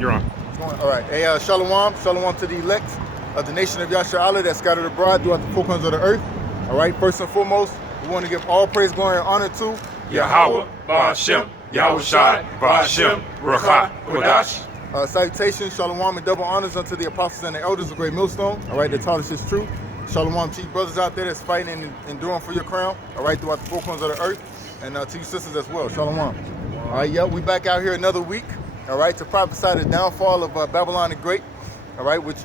You're on. All right. Hey, shalom to the elect of the nation of Yasha Allah that's scattered abroad throughout the four corners of the earth. All right. First and foremost, we want to give all praise, glory, and honor to Yahweh, Ba'ashem, Yahweh Shai, Ba'ashem, Ruach Kodash. Salutations, shalom, and double honors unto the apostles and the elders of Great Millstone. All right, that taught us this truth. Shalom to you brothers out there that's fighting and enduring for your crown. All right, throughout the four corners of the earth, and to you sisters as well. Shalom. All right, we back out here another week. All right, to prophesy the downfall of Babylon the Great. All right, which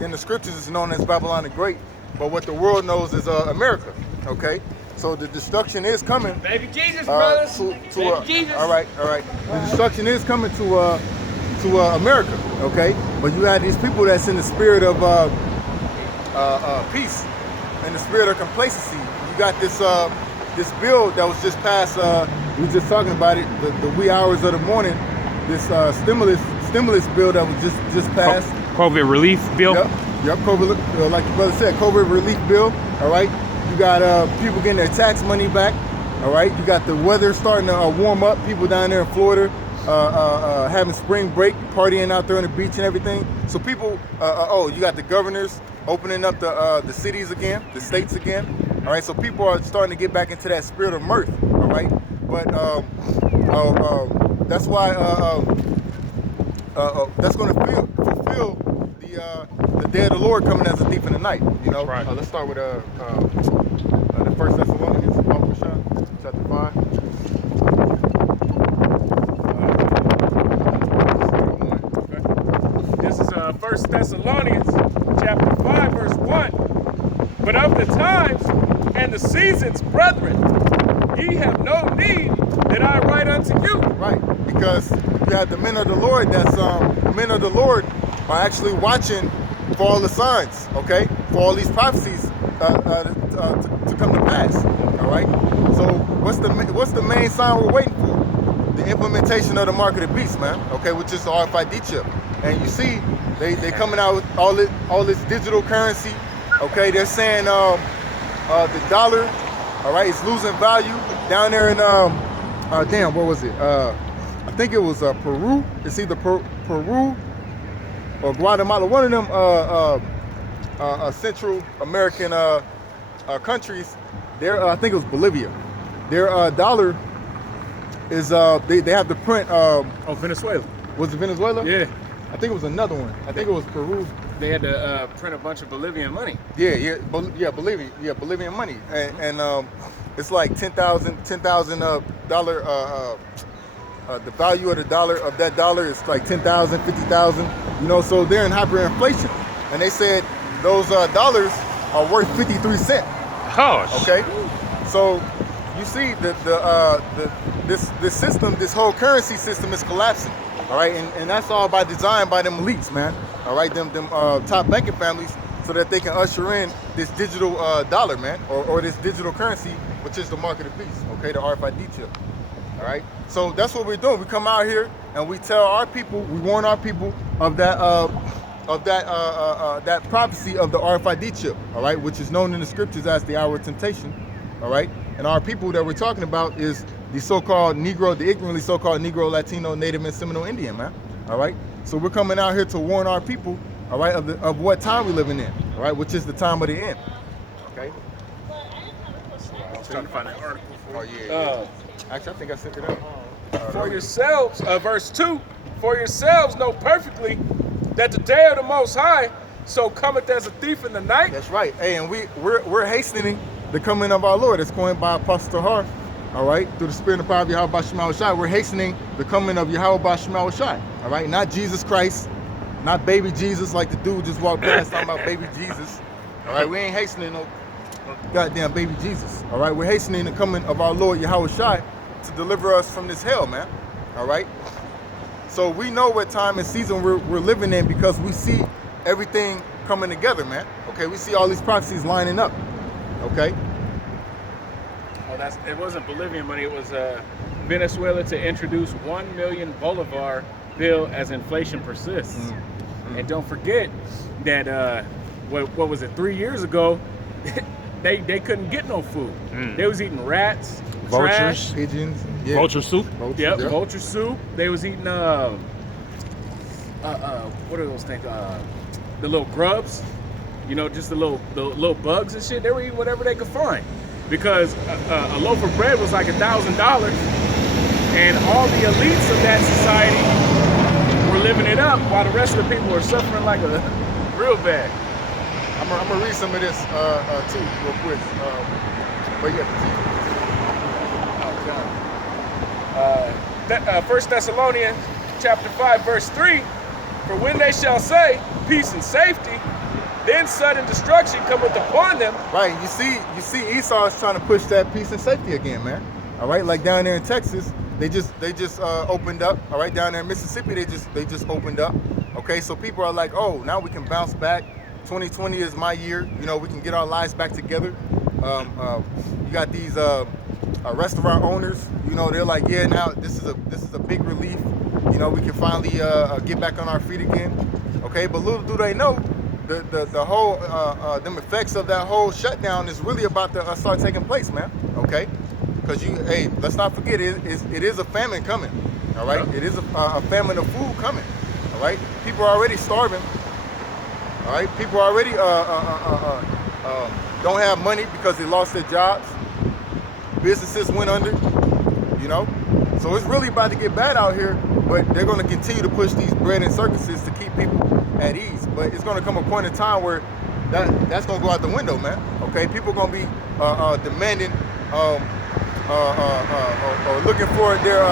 in the scriptures is known as Babylon the Great, but what the world knows is America. Okay, so the destruction is coming. Baby Jesus, brothers. Baby Jesus. All right. The destruction is coming to America. Okay, but you have these people that's in the spirit of peace, in the spirit of complacency. You got this bill that was just passed. We were just talking about it the wee hours of the morning. This stimulus bill that was just passed. COVID relief bill. Yep. COVID, like your brother said, COVID relief bill. All right. You got people getting their tax money back. All right. You got the weather starting to warm up. People down there in Florida having spring break, partying out there on the beach and everything. So people, you got the governors opening up the cities again, the states again. All right. So people are starting to get back into that spirit of mirth. All right. But that's why that's going to fulfill the day of the Lord coming as a thief in the night. You know. Right. Let's start with the First Thessalonians, chapter 5. This is 1 Thessalonians chapter 5, verse 1. But of the times and the seasons, brethren, ye have no need that I write unto you. Right, because you have the men of the Lord. The men of the Lord are actually watching for all the signs. Okay, for all these prophecies to come to pass. All right. So what's the main sign we're waiting for? The implementation of the mark of the beast, man. Okay, which is the RFID chip. And you see, they coming out with all this digital currency. Okay, they're saying the dollar, all right, it's losing value down there in what was it? I think it was Peru. It's either Peru or Guatemala. One of them Central American countries. I think it was Bolivia. Their dollar is they have to print. Venezuela. Was it Venezuela? Yeah. I think it was another one. I think it was Peru. They had to print a bunch of Bolivian money. Bolivian money, and it's like $10,000 dollar. The value of that dollar is like 10,000, 50,000. You know, so they're in hyperinflation, and they said those dollars are worth 53 cents. Oh. Okay, so you see this system, this whole currency system is collapsing. All right, and that's all by design by them elites, man. All right, them top banking families, so that they can usher in this digital dollar, man, or this digital currency, which is the mark of the beast. Okay, the RFID chip. All right, so that's what we're doing. We come out here and we tell our people, we warn our people of that prophecy of the RFID chip. All right, which is known in the scriptures as the hour of temptation. All right, and our people that we're talking about is the so-called Negro, the ignorantly so-called Negro, Latino, Native, and Seminole Indian, man. All right, so we're coming out here to warn our people, all right, of what time we're living in, all right, which is the time of the end. Okay. I was trying to find that article for you. Actually, I think I sent it out. For yourselves, verse 2, for yourselves know perfectly that the day of the Most High so cometh as a thief in the night. That's right. Hey, and we're hastening the coming of our Lord. It's going by Apostle Tahar. All right, through the spirit and power of Yahweh Shema Shai, we're hastening the coming of Yahweh Shema Shai. All right, not Jesus Christ, not baby Jesus like the dude just walked past talking about baby Jesus. All right, we ain't hastening no goddamn baby Jesus. All right, we're hastening the coming of our Lord Yahweh Shai to deliver us from this hell, man. All right, so we know what time and season we're living in because we see everything coming together, man. Okay, we see all these prophecies lining up. Okay. It wasn't Bolivian money. It was Venezuela to introduce 1 million Bolivar bill as inflation persists. And don't forget that what was it, 3 years ago? they couldn't get no food. They was eating rats, vultures, pigeons, vulture soup. Vulture soup. They was eating what are those things? The little grubs, you know, just the little bugs and shit. They were eating whatever they could find, because a loaf of bread was like $1,000, and all the elites of that society were living it up, while the rest of the people were suffering like a real bad. I'm gonna read some of this too, real quick. But yeah. 1 Thessalonians chapter 5, verse 3, for when they shall say peace and safety, then sudden destruction cometh upon them. Right, you see Esau is trying to push that peace and safety again, man. All right, like down there in Texas, they just opened up. All right, down there in Mississippi, they just opened up. Okay, so people are like, oh, now we can bounce back. 2020 is my year. You know, we can get our lives back together. You got these restaurant owners. You know, they're like, yeah, now this is a big relief. You know, we can finally get back on our feet again. Okay, but little do they know, the whole them effects of that whole shutdown is really about to start taking place, man. Okay, because let's not forget it is a famine coming. All right, it is a famine of food coming. All right, people are already starving. All right, people already don't have money because they lost their jobs. Businesses went under. You know, so it's really about to get bad out here. But they're going to continue to push these bread and circuses to keep people at ease. But it's going to come a point in time where that's going to go out the window, man. Okay, people are going to be demanding or looking for their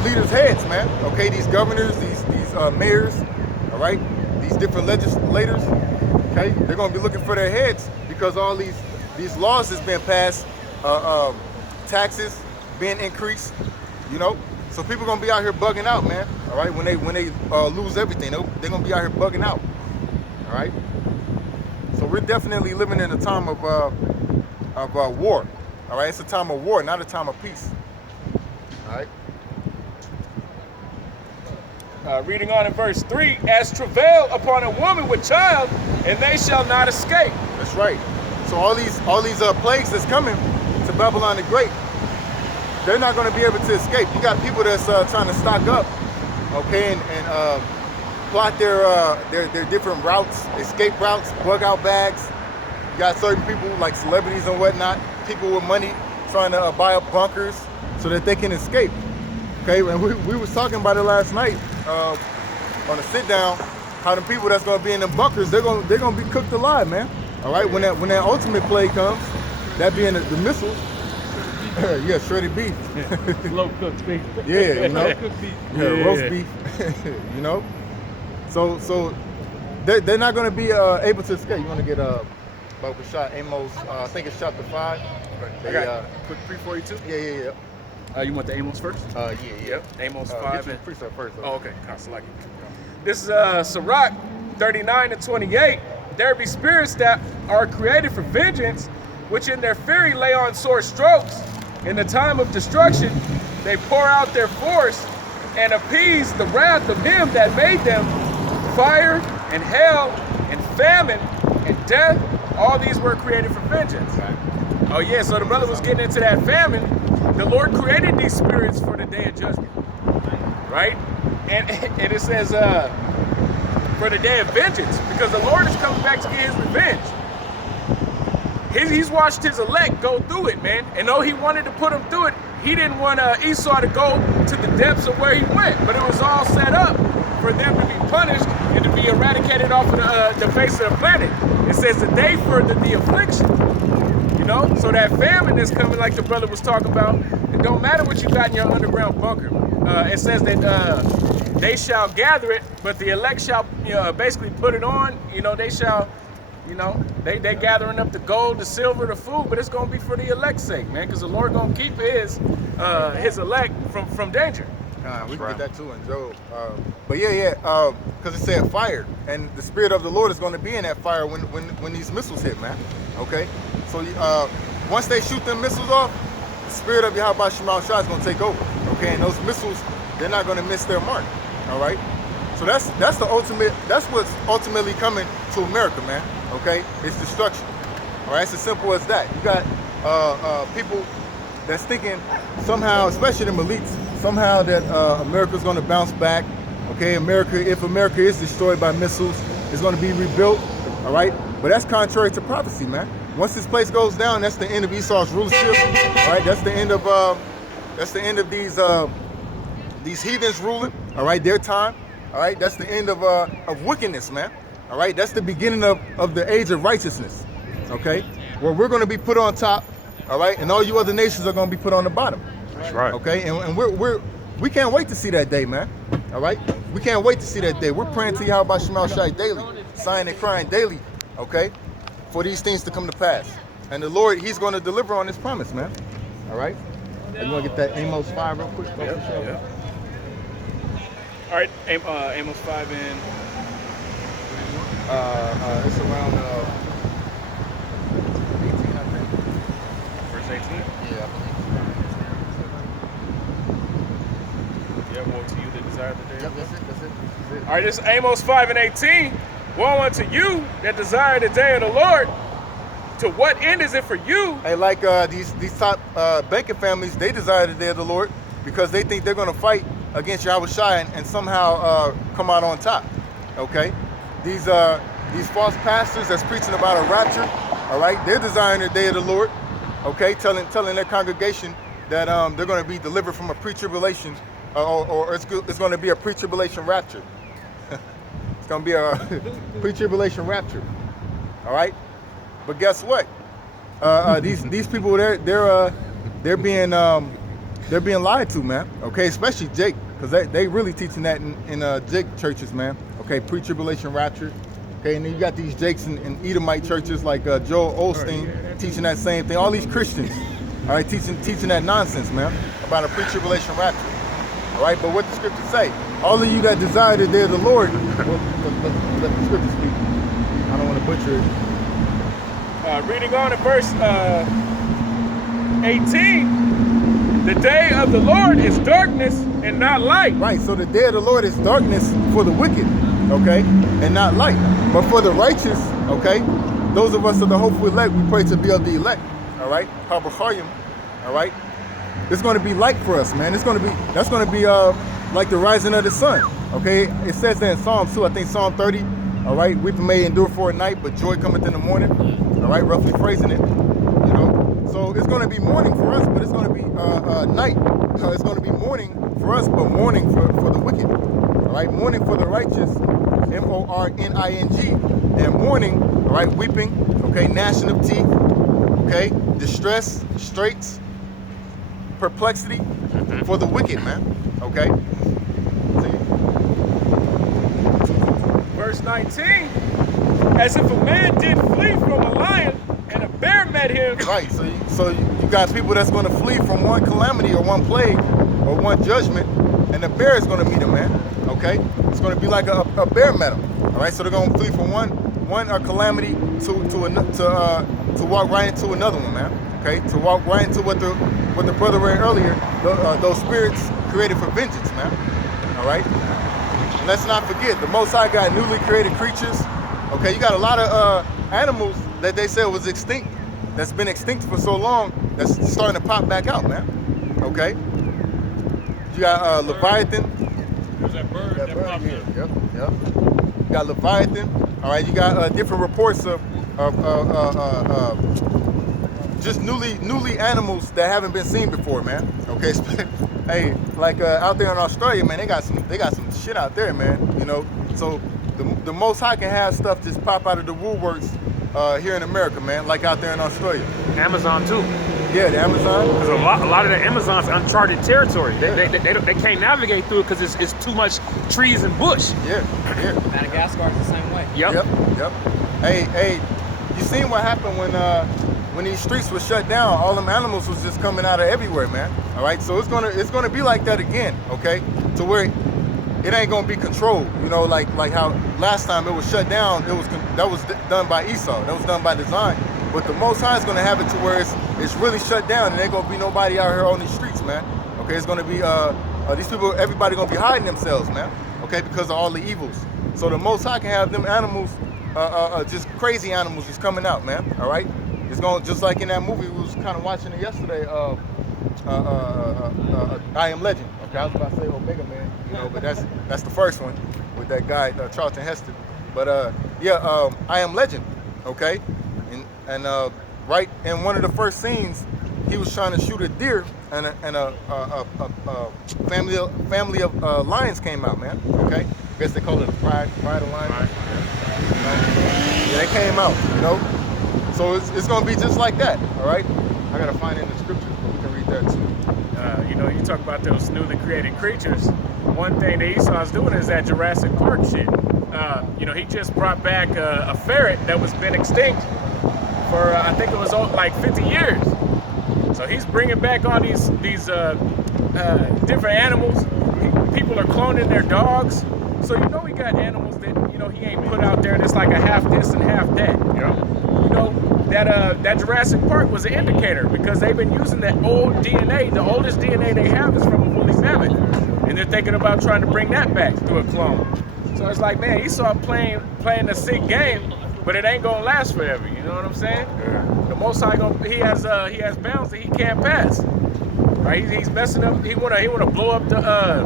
leaders' heads, man. Okay, these governors, these mayors, all right, these different legislators. Okay, they're going to be looking for their heads because all these laws has been passed, taxes being increased, you know. So people gonna be out here bugging out, man. All right, when they lose everything, they're gonna be out here bugging out. All right. So we're definitely living in a time of war. All right, it's a time of war, not a time of peace. All right. Reading on in verse 3, as travail upon a woman with child, and they shall not escape. That's right. So all these plagues that's coming to Babylon the Great, they're not going to be able to escape. You got people that's trying to stock up, okay, and plot their different routes, escape routes, bug out bags. You got certain people like celebrities and whatnot, people with money trying to buy up bunkers so that they can escape. Okay, and we was talking about it last night on a sit down, how the people that's going to be in the bunkers, they're going to be cooked alive, man. All right, when that ultimate plague comes, that being the missiles. Yeah, shredded beef. Slow cooked beef. Yeah, you know. Yeah. Roast beef. You know. So they're not going to be able to escape. You want to get Bob shot Amos? I think it's chapter 5. I got quick pre-42. Yeah. You want the Amos first? Yeah. Amos 5 and precept first. Oh, okay. Like this is Sirach 39-28. There be spirits that are created for vengeance, which in their fury lay on sore strokes. In the time of destruction, they pour out their force and appease the wrath of him that made them. Fire and hail and famine and death, all these were created for vengeance. Oh yeah, so the brother was getting into that famine. The Lord created these spirits for the day of judgment, right? And it says for the day of vengeance, because the Lord is coming back to get his revenge. He's watched his elect go through it, man. And though he wanted to put them through it, he didn't want Esau to go to the depths of where he went. But it was all set up for them to be punished and to be eradicated off of the face of the planet. It says that they furthered the affliction. You know? So that famine that's coming, like the brother was talking about, it don't matter what you got in your underground bunker. It says that they shall gather it, but the elect shall basically put it on. You know, they shall... You know, they gathering up the gold, the silver, the food, but it's gonna be for the elect's sake, man, because the Lord gonna keep his elect from danger. We can get that too in Job. But because it said fire, and the spirit of the Lord is going to be in that fire when these missiles hit, man. Okay, so once they shoot them missiles off, the spirit of Yahweh Shemal Shah is going to take over. Okay, and those missiles, they're not going to miss their mark. All right, so that's the ultimate. That's what's ultimately coming to America, man. Okay, it's destruction. All right, it's as simple as that. You got people that's thinking somehow, especially the elites, somehow that America's going to bounce back. Okay, if America is destroyed by missiles, it's going to be rebuilt. All right, but that's contrary to prophecy, man. Once this place goes down, that's the end of Esau's rulership. All right, that's the end of these heathens ruling. All right, their time. All right, that's the end of wickedness, man. All right, that's the beginning of the age of righteousness. Okay, where we're going to be put on top. All right, and all you other nations are going to be put on the bottom. That's right. Okay, and we can't wait to see that day, man. All right, we can't wait to see that day. We're praying to Yahweh Shemal Shai daily, sighing and crying daily. Okay, for these things to come to pass, and the Lord, He's going to deliver on His promise, man. All right, you want to get that Amos 5 real quick? Yep. All right, Amos 5 in. It's around 18, I think. Verse 18? Yeah, Yeah, woe to you that desire the day. Yep, that's it. All right, this is Amos 5 and 18. Woe unto you that desire the day of the Lord. To what end is it for you? Hey, like these top banking families, they desire the day of the Lord because they think they're going to fight against Yahweh Shai and somehow come out on top. Okay, these false pastors that's preaching about a rapture, all right, they're desiring the day of the Lord. Okay, telling their congregation that they're going to be delivered from a pre-tribulation, or it's going to be a pre-tribulation rapture. It's going to be a pre-tribulation rapture. All right. But guess what? These people they're being lied to, man. Okay, especially Jake, because they really teaching that in Jake churches, man. Okay, pre-tribulation rapture. Okay, and then you got these Jakes in Edomite churches like Joel Osteen teaching that same thing. All these Christians, all right, teaching that nonsense, man, about a pre-tribulation rapture. All right, but what the scriptures say? All of you that desire the day of the Lord, let the scriptures speak. I don't want to butcher it. Reading on in verse 18, the day of the Lord is darkness and not light. Right, so the day of the Lord is darkness for the wicked, okay, and not light. But for the righteous, okay, those of us of the hopeful elect, we pray to be of the elect, all right, Habachayim, all right. It's going to be light for us, man. That's going to be like the rising of the sun, okay. It says that in Psalm 2, I think Psalm 30, all right, weeping may endure for a night, but joy cometh in the morning. All right, roughly phrasing it, you know. So it's going to be morning for us, but it's going to be night. It's going to be morning for us, but morning for the wicked. All right, morning for the righteous, morning, and morning, all right, weeping, okay, gnashing of teeth, okay, distress, straits, perplexity for the wicked, man. Okay. Verse 19. As if a man did flee from a lion and a bear met him. Right, so you got people that's going to flee from one calamity or one plague or one judgment, and the bear is going to meet him, man. Okay, it's going to be like a bear met him. All right, so they're going to flee from one calamity to walk right into another one, man. Okay, to walk right into what the brother read earlier, those spirits created for vengeance, man. All right, and let's not forget the Most High got newly created creatures. Okay, you got a lot of animals that they said was extinct, that's been extinct for so long, that's starting to pop back out, man. Okay, you got Leviathan. There's that bird that popped here. in. Yep. You got Leviathan. All right, you got different reports of just newly animals that haven't been seen before, man. Okay, hey, like out there in Australia, man, they got some shit out there, man. You know, so. The Most High can have stuff just pop out of the woolworks here in America, man, like out there in Australia. Amazon too. Yeah, the Amazon. Because a lot of the Amazon's uncharted territory. They can't navigate through it because it's too much trees and bush. Yeah. Madagascar's the same way. Yep. Hey, you seen what happened when these streets were shut down? All them animals was just coming out of everywhere, man. All right, so it's gonna be like that again, okay? To where it ain't gonna be controlled, you know, like how last time it was shut down. That was done by Esau. That was done by design. But the Most High is gonna have it to where it's really shut down, and ain't gonna be nobody out here on these streets, man. Okay, it's gonna be these people, everybody gonna be hiding themselves, man. Okay, because of all the evils. So the Most High can have them animals, just crazy animals, just coming out, man. All right, it's gonna just like in that movie we was kind of watching it yesterday. I Am Legend. Okay, I was about to say Omega Man, but that's the first one with that guy Charlton Heston. But I Am Legend. Okay, and right in one of the first scenes, he was trying to shoot a deer, and a family of lions came out, man. Okay, I guess they call it a pride of lions. Yeah, they came out, So it's gonna be just like that, all right? I gotta find it in the scriptures, but we can read that too. You talk about those newly created creatures. One thing that Esau's doing is that Jurassic Park shit. He just brought back a ferret that was been extinct for I think it was like 50 years. So he's bringing back all these different animals. People are cloning their dogs. So he got animals that he ain't put out there that's like a half this and half that. That Jurassic Park was an indicator because they've been using that old DNA. The oldest DNA they have is from a woolly mammoth, and they're thinking about trying to bring that back through a clone. So it's like, man, Esau playing a sick game, but it ain't gonna last forever. You know what I'm saying? The Most High he has bounds that he can't pass. Right? He's messing up. He wanna blow up the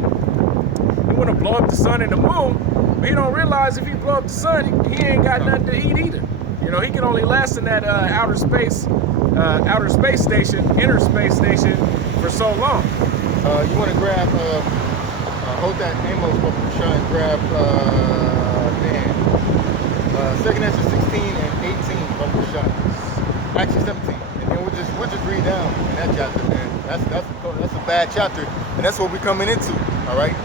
sun and the moon, but he don't realize if he blow up the sun, he ain't got nothing to eat either. He can only last in that inner space station for so long. You want to grab, hold that Amos book and try and grab, Second Ezra 16 and 18 bumper shot. Actually 17, and then we'll just read down in that chapter, man. That's a bad chapter, and that's what we're coming into. All right,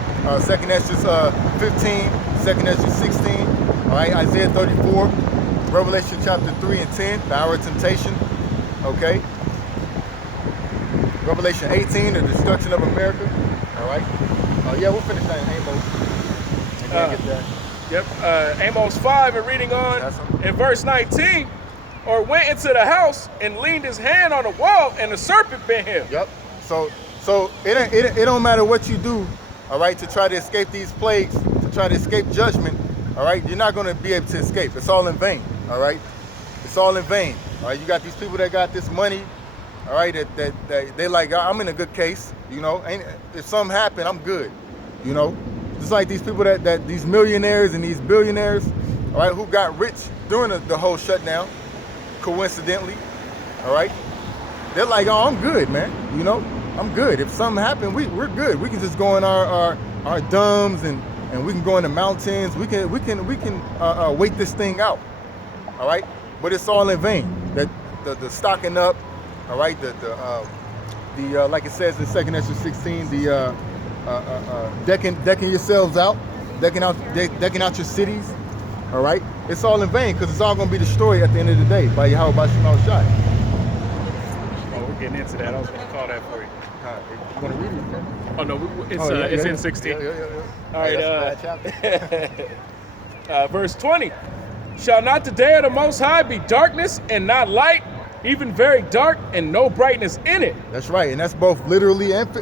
Second Ezra 15, Second Ezra 16. All right, Isaiah 34. Revelation chapter 3 and 10, the hour of temptation, okay? Revelation 18, the destruction of America, all right? We'll finish that in Amos. And then get that. Yep, Amos 5 and reading on in verse 19, or went into the house and leaned his hand on the wall and the serpent bit him. Yep, so it don't matter what you do, all right, to try to escape these plagues, to try to escape judgment, all right, you're not going to be able to escape. It's all in vain. All right, it's all in vain. All right, you got these people that got this money. All right, that they like, I'm in a good case. Ain't if something happen, I'm good. Just like these people that these millionaires and these billionaires, all right, who got rich during the whole shutdown, coincidentally. All right, they're like, oh, I'm good, man. I'm good. If something happened, we're good. We can just go in our dumbs and we can go in the mountains. We can wait this thing out. All right, but it's all in vain. That the stocking up, all right. The like it says in Second Ezra 16, the decking yourselves out, decking out your cities. All right, it's all in vain because it's all going to be destroyed at the end of the day by Yahweh Bashim Shai. Oh, we're getting into that. I was going to call that for you. You want to read it? Okay? Oh no, it's in 16. All right, verse 20. Shall not the day of the Most High be darkness and not light, even very dark and no brightness in it? That's right, and that's both literally and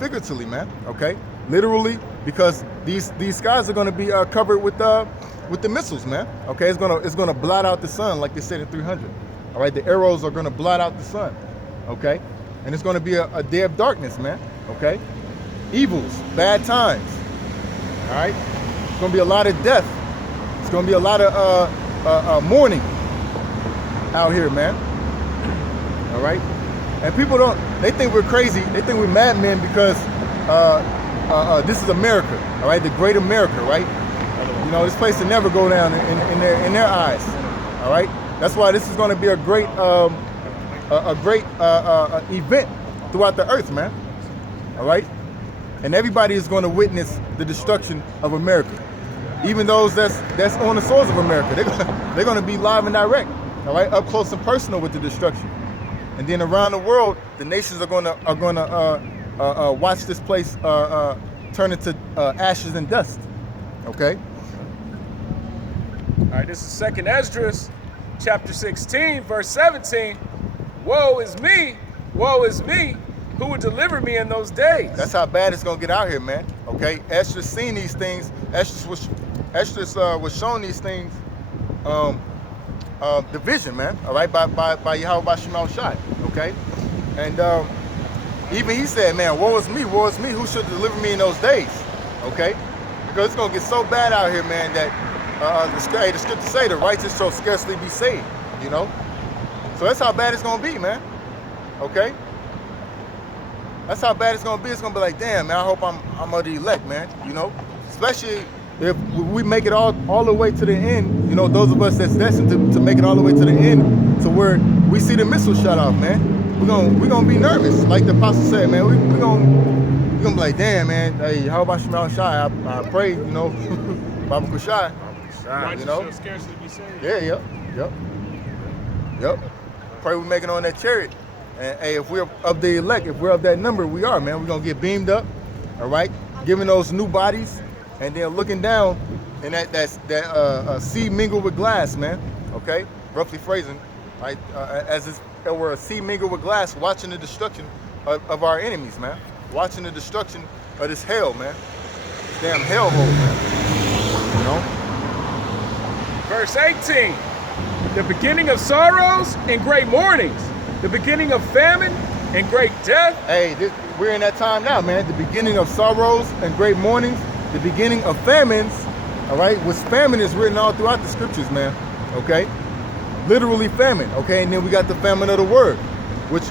figuratively, man. Okay, literally because these skies are going to be covered with the missiles, man. Okay, it's gonna blot out the sun like they said in 300. All right, the arrows are going to blot out the sun. Okay, and it's going to be a day of darkness, man. Okay, evils, bad times. All right, it's going to be a lot of death. It's going to be a lot of mourning out here, man. All right? And people they think we're crazy. They think we're madmen because this is America, all right? The great America, right? This place will never go down in their eyes, all right? That's why this is going to be a great event throughout the earth, man, all right? And everybody is going to witness the destruction of America. Even those that's on the soils of America, they're going to be live and direct, all right, up close and personal with the destruction. And then around the world, the nations are going to watch this place turn into ashes and dust. Okay. All right, this is Second Ezra, chapter 16, verse 17. Woe is me, who would deliver me in those days? That's how bad it's gonna get out here, man. Okay, Ezra's seen these things. Ezra was shown these things, the vision, man. All right, by Yahweh Bashim Shai. Okay, and Even he said, man, woe is me, who should deliver me in those days? Okay? Because it's going to get so bad out here, man, that the scripture say the righteous shall scarcely be saved, you know? So that's how bad it's going to be, man. Okay? That's how bad it's going to be. It's going to be like, damn, man, I hope I'm of the elect, man, you know? Especially if we make it all the way to the end, you know, those of us that's destined to make it all the way to the end, to where we see the missile shut off, man. We're gonna be nervous, like the apostle said, man. We're gonna be like, damn, man. Hey, how about Shemel Shai? I pray, you know, Baba Kushai. Righteous You know? shall scarcely be saved. Yeah, yep. Pray we make it on that chariot. And hey, if we're of the elect, if we're of that number, we are, man. We're gonna get beamed up, all right? Given those new bodies, and then looking down, and that sea mingled with glass, man. Okay, roughly phrasing, right? As if it were a sea mingled with glass, watching the destruction of our enemies, man. Watching the destruction of this hell, man. This damn hellhole, man. You know. Verse 18, the beginning of sorrows and great mournings, the beginning of famine and great death. Hey, we're in that time now, man. The beginning of sorrows and great mournings, the beginning of famines, all right? Which famine is written all throughout the scriptures, man, okay? Literally famine, okay? And then we got the famine of the word, which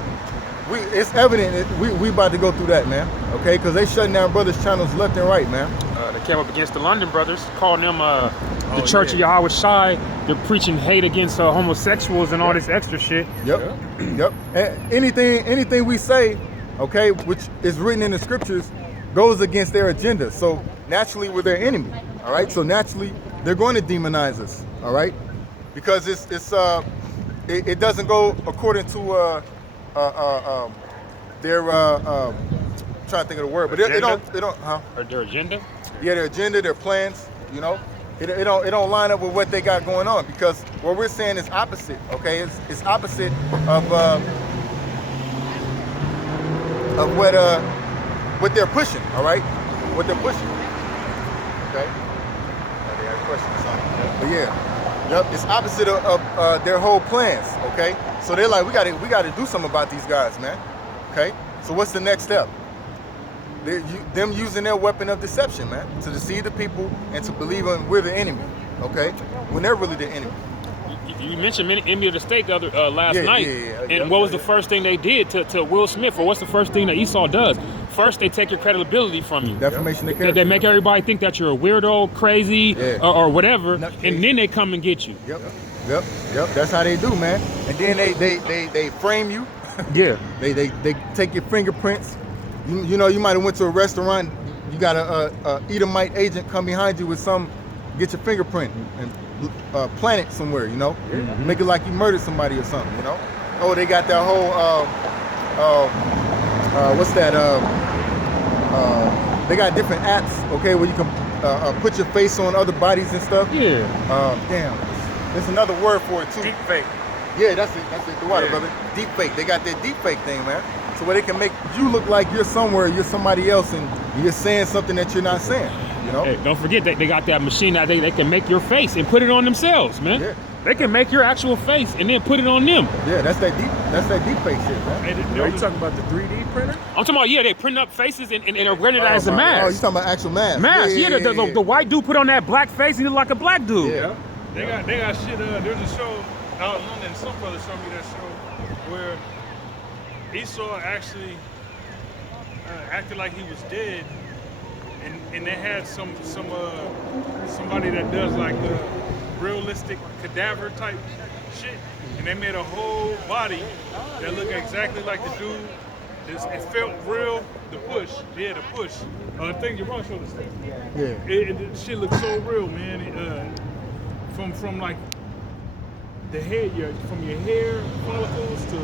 it's evident that we about to go through that, man, okay? Because they shutting down brothers' channels left and right, man. They came up against the London brothers, calling them the Church of Yahweh Shai. They're preaching hate against homosexuals and all this extra shit. Yep. And anything we say, okay, which is written in the scriptures, goes against their agenda. So naturally, we're their enemy. All right. So naturally, they're going to demonize us. All right, because it doesn't go according to their I'm trying to think of the word, but it don't Or their agenda. Yeah, their agenda, their plans. You know, it don't line up with what they got going on, because what we're saying is opposite. Okay, it's opposite of what they're pushing. All right, what they're pushing. Okay, they got a question or something. But yeah, yep, it's opposite of their whole plans. Okay, so they're like, we got to do something about these guys, man. Okay, so what's the next step? Them using their weapon of deception, man, to deceive the people and to believe we're the enemy, okay? When they're really the enemy. You mentioned enemy of the state last night, and what was the first thing they did to Will Smith, or what's the first thing that Esau does? First, they take your credibility from you. Defamation of character. They make everybody think that you're a weirdo, crazy, or whatever, and then they come and get you. Yep. That's how they do, man. And then they frame you. Yeah. They take your fingerprints. You know, you might have went to a restaurant. You got a Edomite agent come behind you with get your fingerprint and plant it somewhere. You know, make it like you murdered somebody or something. You know. Oh, they got that whole what's that? They got different apps, okay, where you can put your face on other bodies and stuff. Yeah. Damn. There's another word for it too. Deep fake. Yeah, that's it. The water, brother. Deep fake. They got that deep fake thing, man. So where they can make you look like you're somewhere, you're somebody else, and you're saying something that you're not saying. You know. Hey, don't forget that they got that machine that they can make your face and put it on themselves, man. Yeah. They can make your actual face and then put it on them. Yeah, that's that deep fake shit, man. Hey, are you talking about the 3D printer? I'm talking about, they print up faces and are wearing it as a mask. Oh, you talking about actual mask? Mask, the white dude put on that black face and he look like a black dude. Yeah. They got shit. There's a show out in London. Some brother showed me that show where Esau actually acted like he was dead, and they had somebody that does like realistic cadaver type shit, and they made a whole body that looked exactly like the dude. It felt real. The push. I think your mom showed us that. Yeah. It shit looked so real, man. From like the head, from your hair follicles to,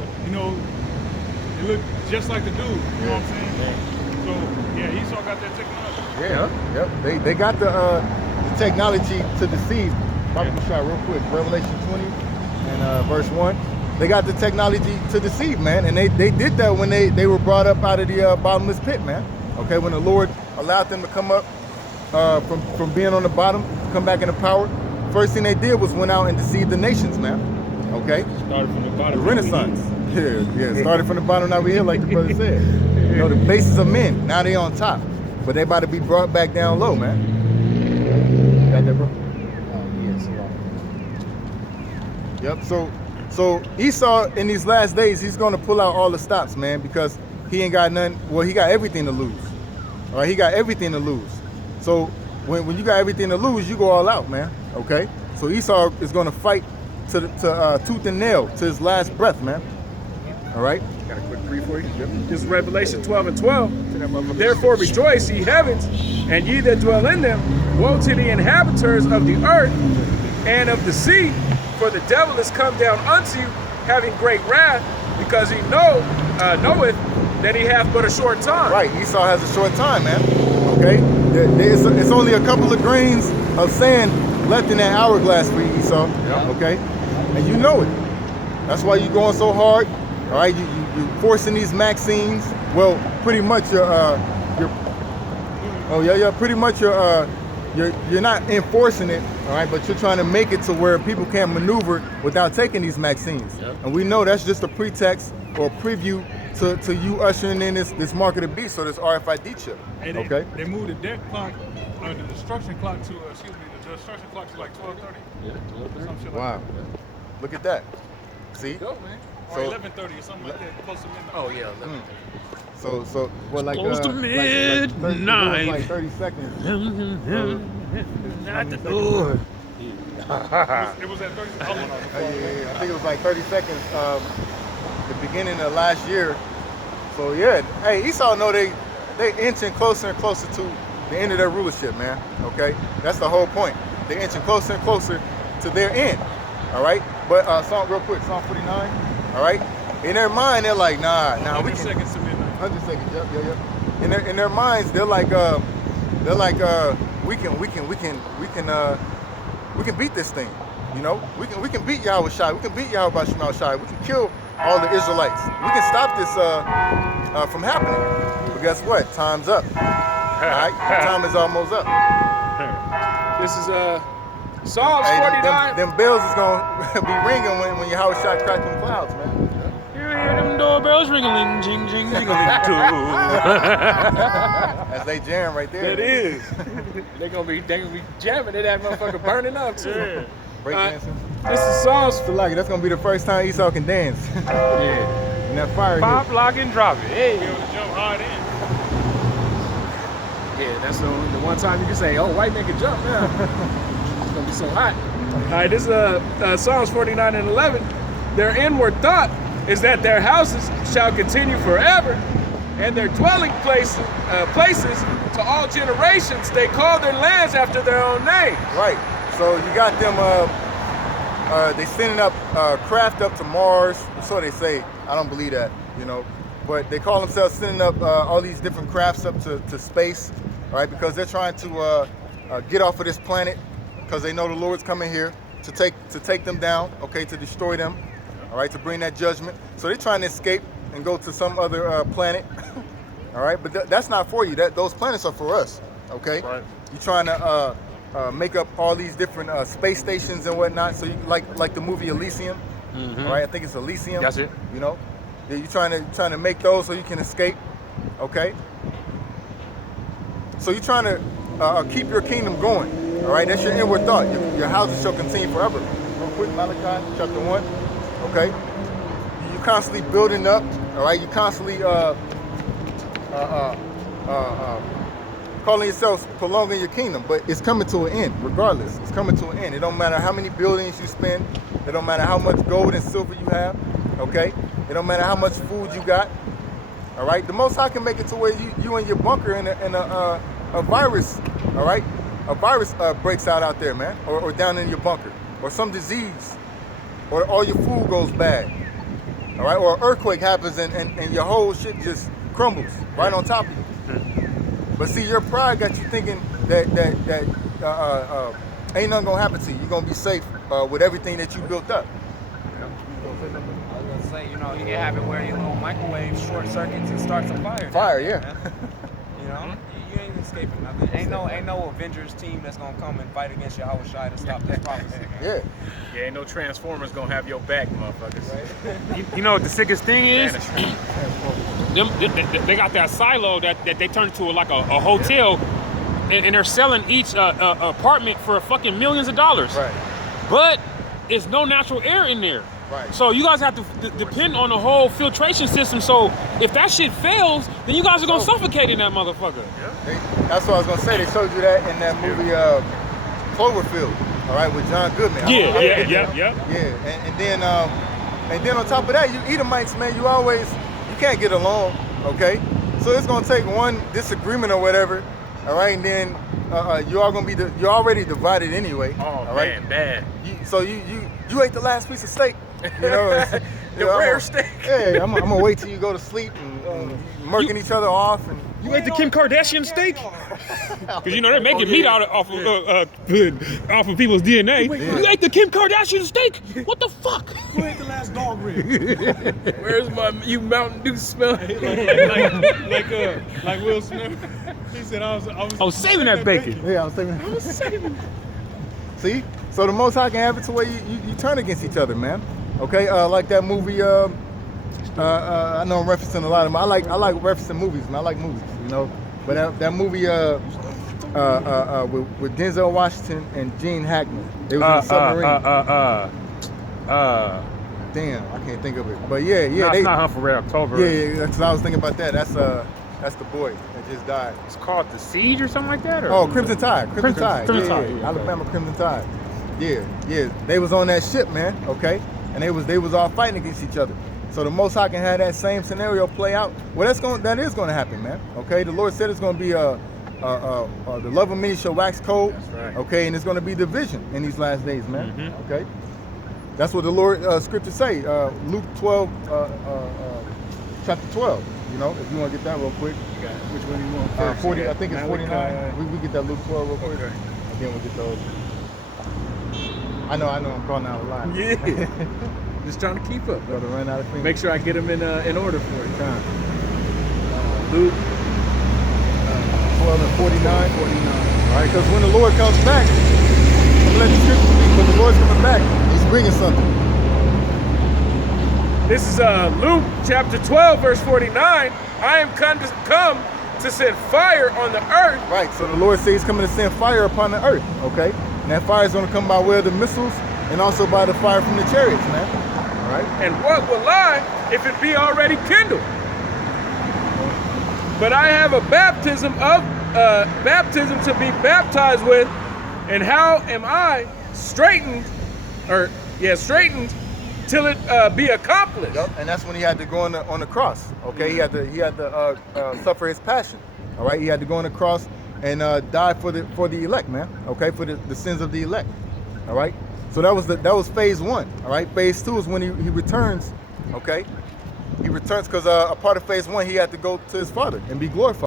it looked just like the dude. You know what I'm saying? So yeah, Esau got that technology. Yep. They got the technology to deceive. Bible shot real quick. Revelation 20 and verse 1. They got the technology to deceive, man, and they did that when they were brought up out of the bottomless pit, man. Okay, when the Lord allowed them to come up from being on the bottom, come back into power. First thing they did was went out and deceived the nations, man. Okay? Started from the bottom. The Renaissance. Yeah. Started from the bottom, now we're here, like the brother said. You know, the bases of men. Now they on top, but they about to be brought back down low, man. Got that, bro? Yep. So Esau in these last days, he's gonna pull out all the stops, man, because he ain't got nothing. Well, he got everything to lose. All right, he got everything to lose. So when you got everything to lose, you go all out, man. Okay. So Esau is gonna fight to tooth and nail to his last breath, man. All right. Got a quick brief for you. This is Revelation 12:12. Therefore rejoice, ye heavens, and ye that dwell in them. Woe to the inhabitants of the earth and of the sea, for the devil is come down unto you, having great wrath, because he knoweth that he hath but a short time. Right. Esau has a short time, man. Okay. It's only a couple of grains of sand left in that hourglass for you, Esau. Yeah. Okay. And you know it. That's why you're going so hard. All right, you're forcing these Maxines. Well, pretty much you're not enforcing it, all right, but you're trying to make it to where people can't maneuver without taking these Maxines. Yep. And we know that's just a pretext or preview to you ushering in this mark of the beast, so this RFID chip. And Okay. They moved the death clock, the destruction clock to the destruction clock to like 12:30. Yeah, Some shit like Wow. Look at that. See? Dope, man. Or 11:30 or something like that, close to midnight. Oh yeah. So well, like Close to midnight. Like 30 seconds. Not the door. It was at 30. Yeah, I think it was like 30 seconds. The beginning of last year. So yeah, hey, Esau know they inching closer and closer to the end of their rulership, man. Okay, that's the whole point. They inching closer and closer to their end. All right, but real quick, Psalm 49. All right, in their mind they're like, nah, we 100 can. seconds to midnight. 100 seconds, yep. In their minds, they're like, we can beat this thing. You know, we can beat Yahweh Shai. We can beat Yahweh Shai. We can kill all the Israelites. We can stop this from happening. But guess what? Time's up. All right, time is almost up. This is Psalms Hey, 49. them bells is gonna be ringing when Yahweh Shai crack them clouds, man. You hear them doorbells ringling, jing, jing, jingling too. As they jam right there. It is. They're gonna be jamming it. That motherfucker burning up too. Breakdancing. This is Psalms. Feel like that's gonna be the first time Esau can dance. Yeah. And that fire. Pop, lock, and drop it. Hey. Be able to jump hard in. Yeah, that's the one time you can say, "Oh, white man can jump now." It's gonna be so hot. All right, this is Psalms 49:11. Their inward thought is that their houses shall continue forever, and their dwelling places to all generations. They call their lands after their own names. Right. So you got them. They sending up craft up to Mars. So they say. I don't believe that. You know. But they call themselves sending up all these different crafts up to space, all right? Because they're trying to get off of this planet, because they know the Lord's coming here to take them down, okay, to destroy them, all right, to bring that judgment. So they're trying to escape and go to some other planet, all right? But that's not for you. Those planets are for us, okay? Right. You're trying to make up all these different space stations and whatnot. So you like the movie Elysium, all right? I think it's Elysium. That's it. You know. You're trying to make those so you can escape, okay? So you're trying to keep your kingdom going, all right? That's your inward thought. Your houses shall continue forever. Real quick, Malachi chapter 1, okay? You're constantly building up, all right? You're constantly calling yourselves prolonging your kingdom, but it's coming to an end, regardless. It's coming to an end. It don't matter how many buildings you spend. It don't matter how much gold and silver you have, okay? It don't matter how much food you got, all right? The Most High can make it to where you in your bunker and a virus, all right? A virus breaks out there, man, or down in your bunker, or some disease, or all your food goes bad, all right? Or an earthquake happens and your whole shit just crumbles right on top of you. But see, your pride got you thinking that ain't nothing gonna happen to you. You're gonna be safe with everything that you built up. I was gonna say, you know, you can have it where your little microwave short circuits and starts a fire. Fire, yeah. You know, you ain't even escaping nothing. Ain't no Avengers team that's gonna come and fight against Yahweh Shai to stop this prophecy. Yeah. Yeah, ain't no Transformers gonna have your back, motherfuckers. You know what the sickest thing is? They got that silo that they turned into like a hotel, and they're selling each apartment for fucking millions of dollars. Right. But there's no natural air in there. Right. So you guys have to depend on the whole filtration system. So if that shit fails, then you guys are gonna suffocate in that motherfucker. That's what I was gonna say. They showed you that in that movie Cloverfield. All right, with John Goodman. Yeah. And then on top of that, you Edomites, man, you can't get along. Okay. So it's gonna take one disagreement or whatever. All right, and then you're already divided anyway. Oh, all right? man, bad. So you ate the last piece of steak. You know, The rare steak. Hey, I'm gonna wait till you go to sleep and murking each other off. And You ate the Kim Kardashian steak? Because you know they're making meat off of people's DNA. You ate the Kim Kardashian steak? What the fuck? Who ate the last dog rib? Where's my Mountain Dew smell? like Will Smith. He said I was saving that bacon. yeah, I was saving. See, so the Most High can have it to where you turn against each other, man. Okay, like that movie. I know I'm referencing a lot of them. I like referencing movies, man. I like movies, you know. But that movie with Denzel Washington and Gene Hackman. They was in a submarine. Damn, I can't think of it. But yeah. No, it's not Hunt for Red October. Yeah, that's what I was thinking about that. That's the boy that just died. It's called The Siege or something like that? Or? Oh, Crimson Tide. Crimson Tide. Yeah. Alabama Crimson Tide. Yeah. They was on that ship, man. Okay, and they was all fighting against each other. So the Most High can have that same scenario play out. Well, that is going to happen, man. Okay, the Lord said it's going to be the love of many shall wax cold. That's right. Okay, and it's going to be division in these last days, man. Mm-hmm. Okay, that's what the Lord scriptures say. Luke 12, chapter 12. You know, if you want to get that real quick. Okay. Which one do you want first? 40. I think it's 49. Malachi. We get that Luke 12 real quick. Okay. And then we'll get those. I know. I'm calling out a lot. Yeah. Just trying to keep up. Brother, run out of fingers. Make sure I get them in order for you. Time. Luke 12 and 49. 49. All right, because when the Lord comes back, I'm letting the scripture speak. When the Lord's coming back, He's bringing something. This is Luke chapter 12, verse 49. I am come to send fire on the earth. Right. So the Lord says He's coming to send fire upon the earth. Okay. And that fire is going to come by way of the missiles and also by the fire from the chariots, man. All right. And what will I if it be already kindled? But I have a baptism to be baptized with, and how am I straightened till it be accomplished? Yep. And that's when He had to go on the cross. Okay. He had to suffer His passion. All right. He had to go on the cross and die for the elect, man. Okay. For the sins of the elect. All right. So that was phase 1. All right. Phase 2 is when he returns. Okay. He returns because a part of phase 1 he had to go to his Father and be glorified.